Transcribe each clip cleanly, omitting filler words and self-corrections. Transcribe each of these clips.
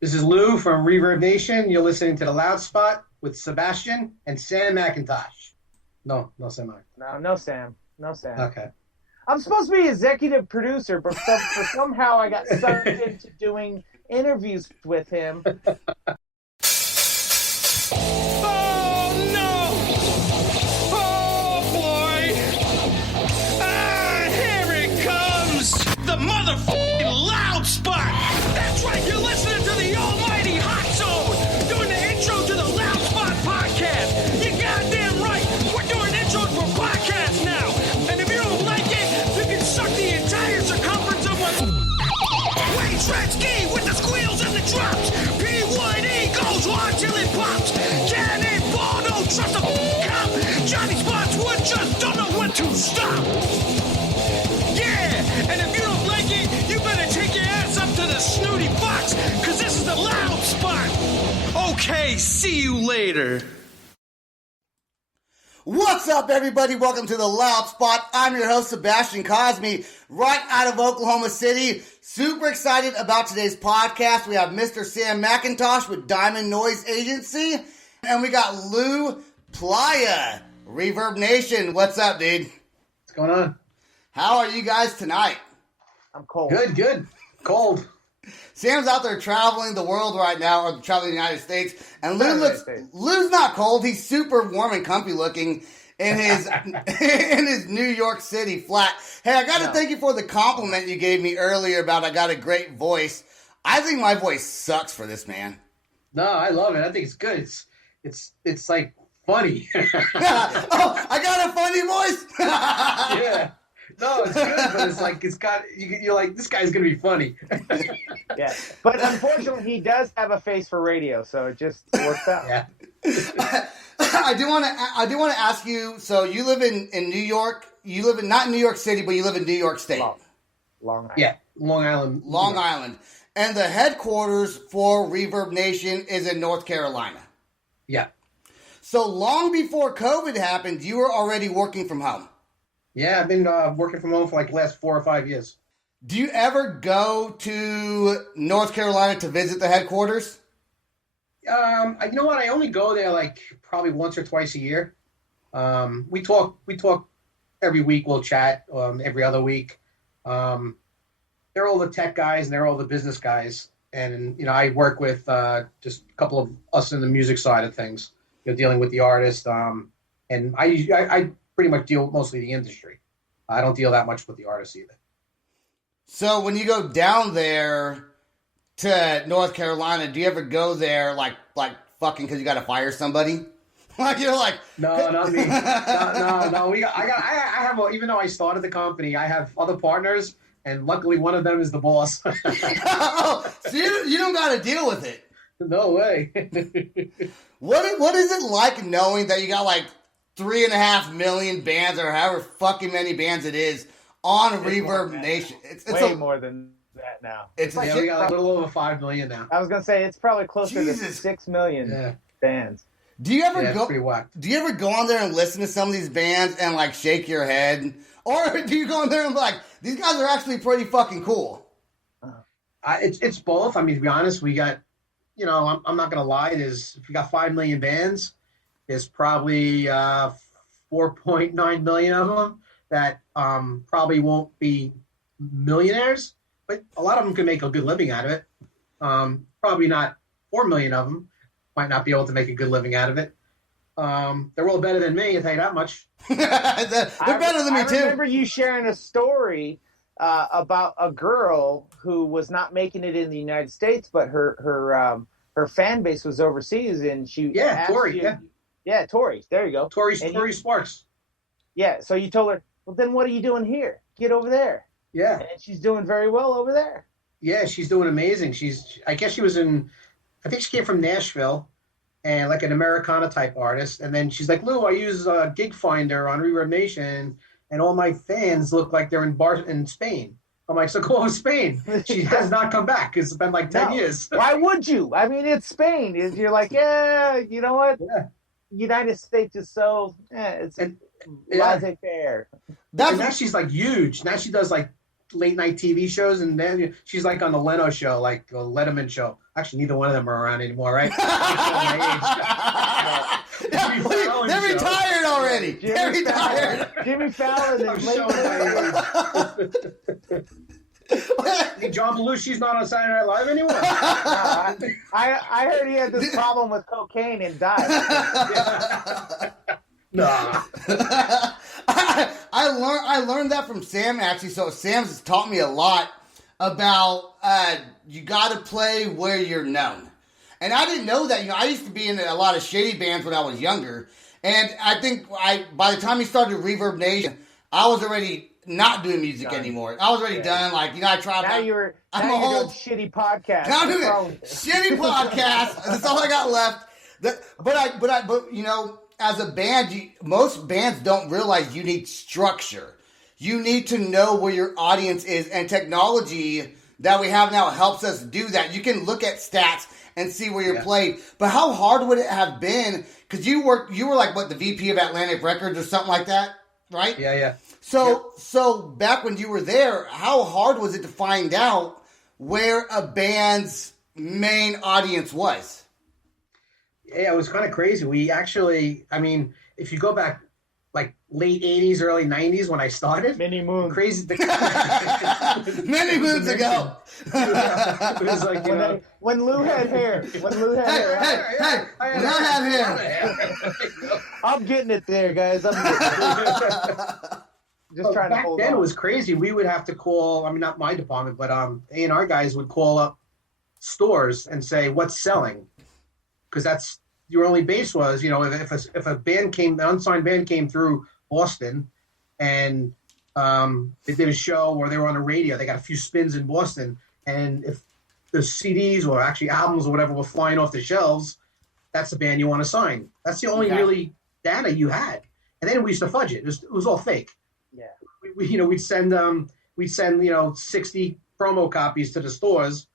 This is Lou from Reverb Nation. You're listening to The Loud Spot with Sebastian and Sam McIntosh. No Sam McIntosh. No Sam. No Sam. Okay. I'm supposed to be executive producer, but somehow I got sucked into doing interviews with him. The motherfucking Loud Spot. That's right, you're listening to the almighty Hot Zone, doing the intro to the Loud Spot podcast. You're goddamn right, we're doing intros for podcasts now. And if you don't like it, you can suck the entire circumference of my Wayne Tretzky with the squeals and the drops. P1E goes on till it pops. Cannonball, don't trust a cop. Johnny Spotswood just don't know when to stop. And if you don't like it, you better take your ass up to the snooty box, because this is the Loud Spot. Okay, see you later. What's up, everybody? Welcome to the Loud Spot. I'm your host, Sebastian Cosme, right out of Oklahoma City. Super excited about today's podcast. We have Mr. Sam McIntosh with Diamond Noise Agency, and we got Lou Plaia, Reverb Nation. What's up, dude? What's going on? How are you guys tonight? I'm cold. Good. Cold. Sam's out there traveling the world right now, or traveling the United States, and Lou's not cold. He's super warm and comfy looking in his in his New York City flat. Hey, I got to thank you for the compliment you gave me earlier about I got a great voice. I think my voice sucks for this, man. No, I love it. I think it's good. It's like funny. Oh, I got a funny voice. Yeah. No, it's good, but it's like you're like, this guy's gonna be funny. Yeah, but unfortunately, he does have a face for radio, so it just works out. Yeah. I do want to ask you. So you live in New York. You live in not in New York City, but you live in New York State. Long Island. Yeah, Long Island. Long Island, and the headquarters for Reverb Nation is in North Carolina. Yeah. So long before COVID happened, you were already working from home. Yeah, I've been working from home for like the last 4 or 5 years. Do you ever go to North Carolina to visit the headquarters? You know what? I only go there like probably once or twice a year. We talk every week. We'll chat every other week. They're all the tech guys and they're all the business guys. And, you know, I work with just a couple of us in the music side of things, you know, dealing with the artist. And I pretty much deal mostly the industry. I don't deal that much with the artists either. So when you go down there to North Carolina, do you ever go there like fucking because you got to fire somebody? Like you're like, no, not me. No. I have even though I started the company, I have other partners, and luckily one of them is the boss. Oh, so you don't got to deal with it. No way. What is it like knowing that you got like 3.5 million bands or however fucking many bands it is on Reverb Nation? It's way more than that now. It's we got a little over 5 million now. I was gonna say it's probably closer to 6 million bands. Do you ever go? Pretty whacked. Do you ever go on there and listen to some of these bands and like shake your head, or do you go on there and be like, these guys are actually pretty fucking cool? It's both. I mean, to be honest, we got, you know, I'm not gonna lie. If you got 5 million bands, there's probably 4.9 million of them that probably won't be millionaires, but a lot of them can make a good living out of it. Probably not 4 million of them might not be able to make a good living out of it. They're all better than me, I'll tell you that much. They're better than me too. I remember you sharing a story about a girl who was not making it in the United States, but her fan base was overseas, and she Tori. Yeah, Tori. There you go. Tori Sparks. Yeah, so you told her, well, then what are you doing here? Get over there. Yeah. And she's doing very well over there. Yeah, she's doing amazing. I think she came from Nashville, and like an Americana type artist. And then she's like, Lou, I use Gig Finder on Reverb Nation, and all my fans look like they're in Spain. I'm like, so go to Spain. She has not come back. It's been like 10 years. Why would you? I mean, it's Spain. You're like, yeah, you know what? Yeah. United States is so, it's laissez-faire. And now she's like huge. Now she does like late night TV shows, and then she's like on the Leno show, like the Letterman show. Actually, neither one of them are around anymore, right? They're retired already. They're retired. Jimmy Fallon is late. Hey, John Belushi's not on Saturday Night Live anymore. I heard he had this problem with cocaine and died. Nah. I learned that from Sam, actually. So Sam's has taught me a lot about you got to play where you're known. And I didn't know that. I used to be in a lot of shitty bands when I was younger. And I think by the time he started Reverb Nation, I was already not doing music anymore. I was already done. Like, I tried. Now you're doing shitty podcast. Now I'm doing shitty podcast. That's all I got left. But as a band, most bands don't realize you need structure. You need to know where your audience is, and technology that we have now helps us do that. You can look at stats and see where you're played. But how hard would it have been? Because you were like the VP of Atlantic Records or something like that, right? Yeah. So back when you were there, how hard was it to find out where a band's main audience was? Yeah, it was kind of crazy. We actually, if you go back like late 80s, early 90s when I started. Many moons. Crazy. Many moons ago. It was like, when Lou had hair. When I had hair. I'm getting it there, guys. I'm getting it. Just trying to hold on. Back then it was crazy. We would have to call, not my department, but A&R guys would call up stores and say, what's selling? Because that's your only base was, if a band an unsigned band came through Boston and they did a show or they were on the radio, they got a few spins in Boston, and if the CDs or actually albums or whatever were flying off the shelves, that's the band you want to sign. That's the only really data you had. And then we used to fudge it. It was all fake. Yeah. We'd send 60 promo copies to the stores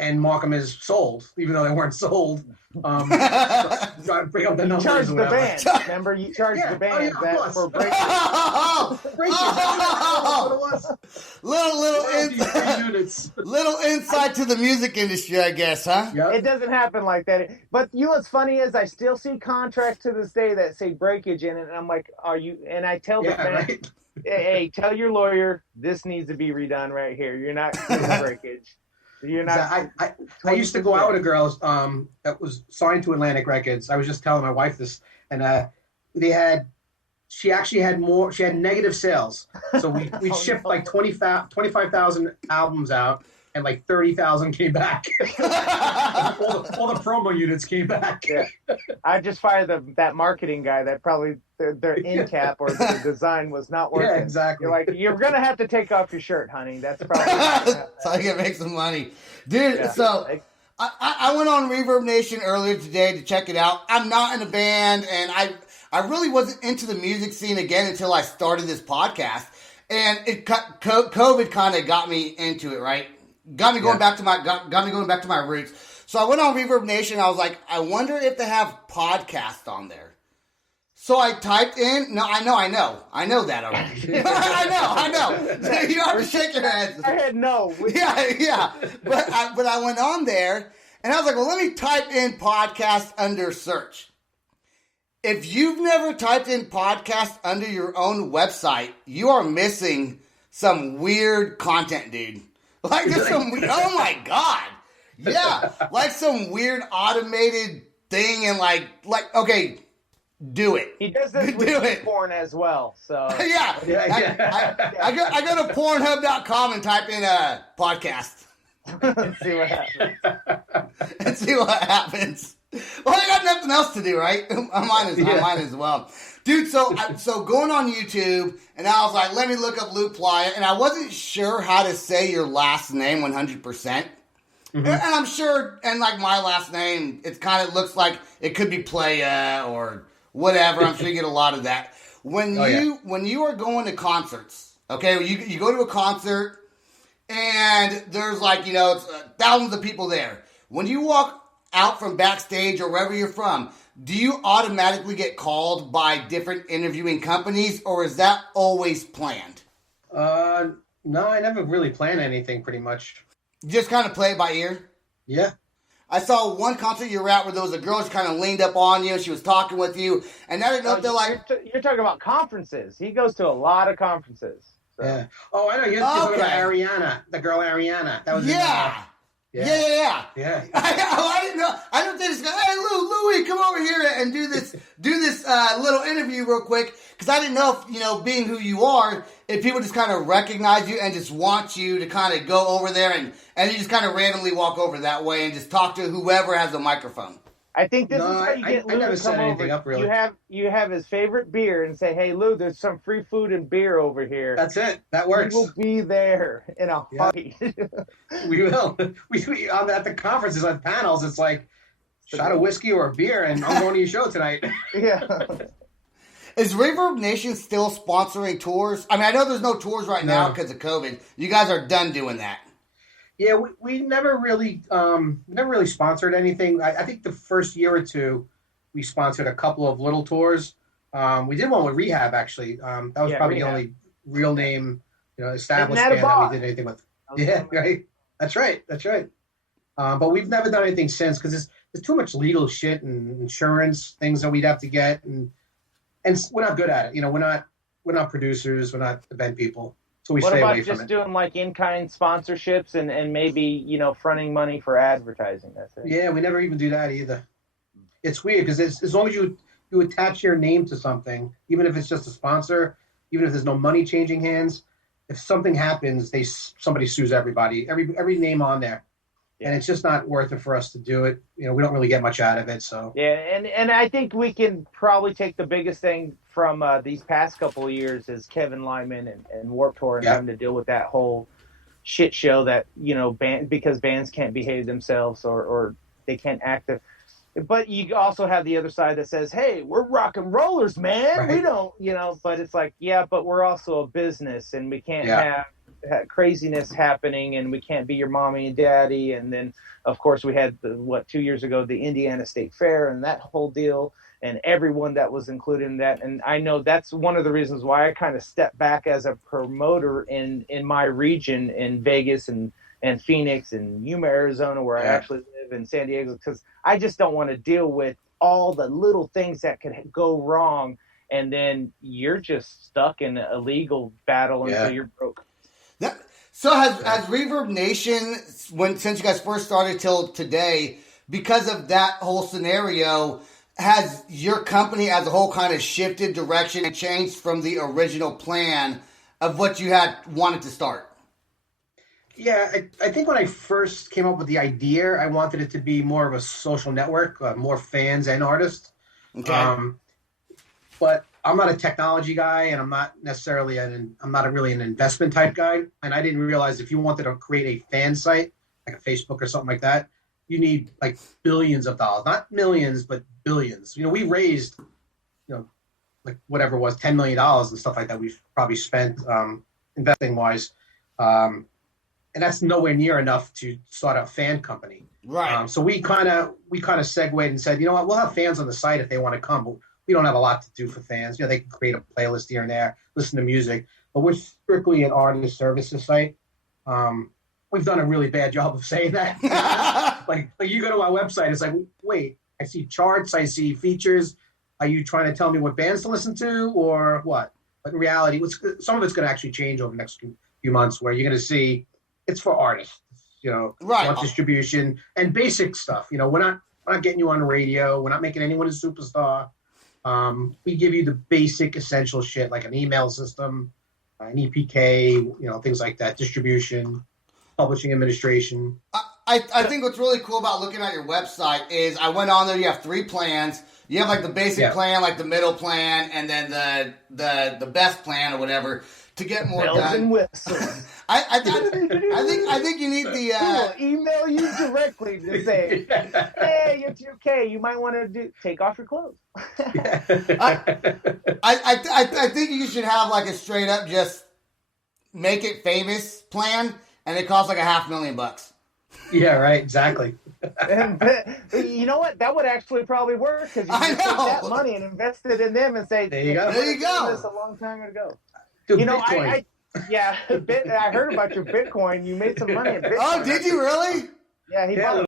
and mark them as sold, even though they weren't sold. Bring up the numbers. Charge the band. Remember, you charged the band for breaking. Little insight to the music industry, I guess, huh? Yep. It doesn't happen like that. But what's funny is I still see contracts to this day that say breakage in it, and I'm like, are you? And I tell the band, right? Hey, tell your lawyer this needs to be redone right here. You're not doing breakage. You're not. I used to go out with a girl that was signed to Atlantic Records. I was just telling my wife this, and she actually had more. She had negative sales, so we shipped like 25,000 albums out, and like 30,000 came back. all the promo units came back. Yeah. I just fired that marketing guy that probably their end cap or the design was not working. Yeah, exactly. You're like, you're gonna have to take off your shirt, honey. That's probably so I can make some money, dude. Yeah. So I went on Reverb Nation earlier today to check it out. I'm not in a band, and I really wasn't into the music scene again until I started this podcast, and COVID kind of got me into it, right? Got me going back to my roots. So I went on Reverb Nation. I was like, I wonder if they have podcasts on there. So I typed in. No, I know that already. I know. You don't have to shake your head. I had no. Yeah. But I went on there, and I was like, well, let me type in podcast under search. If you've never typed in podcast under your own website, you are missing some weird content, dude. Like there's some weird, oh my God. Yeah. Like some weird automated thing and like, okay, do it. He does this with porn as well. So yeah. I go to Pornhub.com and type in a podcast. and see what happens. Well, I got nothing else to do, right? I might as well. Dude, so going on YouTube, and I was like, let me look up Lou Plaia, and I wasn't sure how to say your last name 100%. Mm-hmm. And I'm sure, and like my last name, it kind of looks like it could be Playa or whatever. I'm sure you get a lot of that. When you are going to concerts, okay, you go to a concert, and there's like, it's thousands of people there. When you walk out from backstage or wherever you're from, do you automatically get called by different interviewing companies, or is that always planned? No, I never really planned anything. Pretty much. You just kind of play it by ear. Yeah. I saw one concert you were at where there was a girl who kind of leaned up on you. She was talking with you, and I didn't know if they're like. You're talking about conferences. He goes to a lot of conferences. So. Yeah. Oh, I know. You're talking about Ariana, the girl Ariana. That was Yeah. Yeah. I didn't know. I don't think it's going. Hey, Louie, come over here and do this little interview real quick, because I didn't know if being who you are, if people just kind of recognize you and just want you to kind of go over there and you just kind of randomly walk over that way and just talk to whoever has the microphone. I think this is how you get Lou to come over. Up, really. You have his favorite beer and say, "Hey, Lou, there's some free food and beer over here." That's it. That works. We will be there in a heartbeat. We will. We at the conferences on panels. It's like shot of whiskey or a beer, and I'm going to your show tonight. Yeah. Is Reverb Nation still sponsoring tours? I mean, I know there's no tours right now because of COVID. You guys are done doing that. Yeah, we never really sponsored anything. I think the first year or two, we sponsored a couple of little tours. We did one with Rehab, actually. That was probably Rehab. the only real name, established band that we did anything with. Yeah, right. That's right. But we've never done anything since because there's too much legal shit and insurance things that we'd have to get, and we're not good at it. We're not producers. We're not event people. So we stay away from it. What about just doing like in-kind sponsorships and maybe, fronting money for advertising? That's it. Yeah, we never even do that either. It's weird because as long as you attach your name to something, even if it's just a sponsor, even if there's no money changing hands, if something happens, somebody sues everybody, every name on there. Yeah. And it's just not worth it for us to do it. We don't really get much out of it. So yeah, and I think we can probably take the biggest thing from these past couple of years is Kevin Lyman and Warped Tour and having to deal with that whole shit show that because bands can't behave themselves or they can't act. But you also have the other side that says, "Hey, we're rock and rollers, man. Right. We don't, But it's like, yeah, but we're also a business, and we can't have craziness happening, and we can't be your mommy and daddy." And then of course we had 2 years ago the Indiana State Fair and that whole deal, and everyone that was included in that. And I know that's one of the reasons why I kind of stepped back as a promoter in my region in Vegas and Phoenix and Yuma, Arizona, where I actually live, in San Diego, because I just don't want to deal with all the little things that could go wrong, and then you're just stuck in a legal battle until you're broke. So has Reverb Nation, since you guys first started till today, because of that whole scenario, has your company as a whole kind of shifted direction and changed from the original plan of what you had wanted to start? Yeah, I think when I first came up with the idea, I wanted it to be more of a social network, more fans and artists. Okay. But I'm not a technology guy, and I'm not necessarily I'm not really an investment type guy. And I didn't realize if you wanted to create a fan site, like a Facebook or something like that, you need like billions of dollars, not millions, but billions. We raised, like whatever it was, $10 million and stuff like that. We've probably spent investing wise. And that's nowhere near enough to start a fan company. Right. So we kind of segued and said, you know what, we'll have fans on the site if they want to come, but we don't have a lot to do for fans. They can create a playlist here and there, listen to music, but we're strictly an artist services site. We've done a really bad job of saying that. like you go to our website, it's like, wait, I see charts, I see features. Are you trying to tell me what bands to listen to or what? But in reality, some of it's going to actually change over the next few months, where you're going to see it's for artists, want distribution and basic stuff. We're not getting you on the radio. We're not making anyone a superstar. We give you the basic essential shit like an email system, an EPK, things like that, distribution, publishing administration. I think what's really cool about looking at your website is I went on there. You have 3 plans. You have like the basic plan, like the middle plan, and then the best plan or whatever to get more bells done. And whistles. I think you need the. We'll email you directly to say, "Hey, it's okay. You might want to take off your clothes." I think you should have like a straight up just make it famous plan, and it costs like $500,000. Yeah, right. Exactly. And, you know what? That would actually probably work, because you can take that money and invest it in them and say, "There you go. There you go." This a long time ago. Dude, Bitcoin. Yeah, I heard about your Bitcoin. You made some money at Bitcoin. Oh, did you really? Yeah, he bought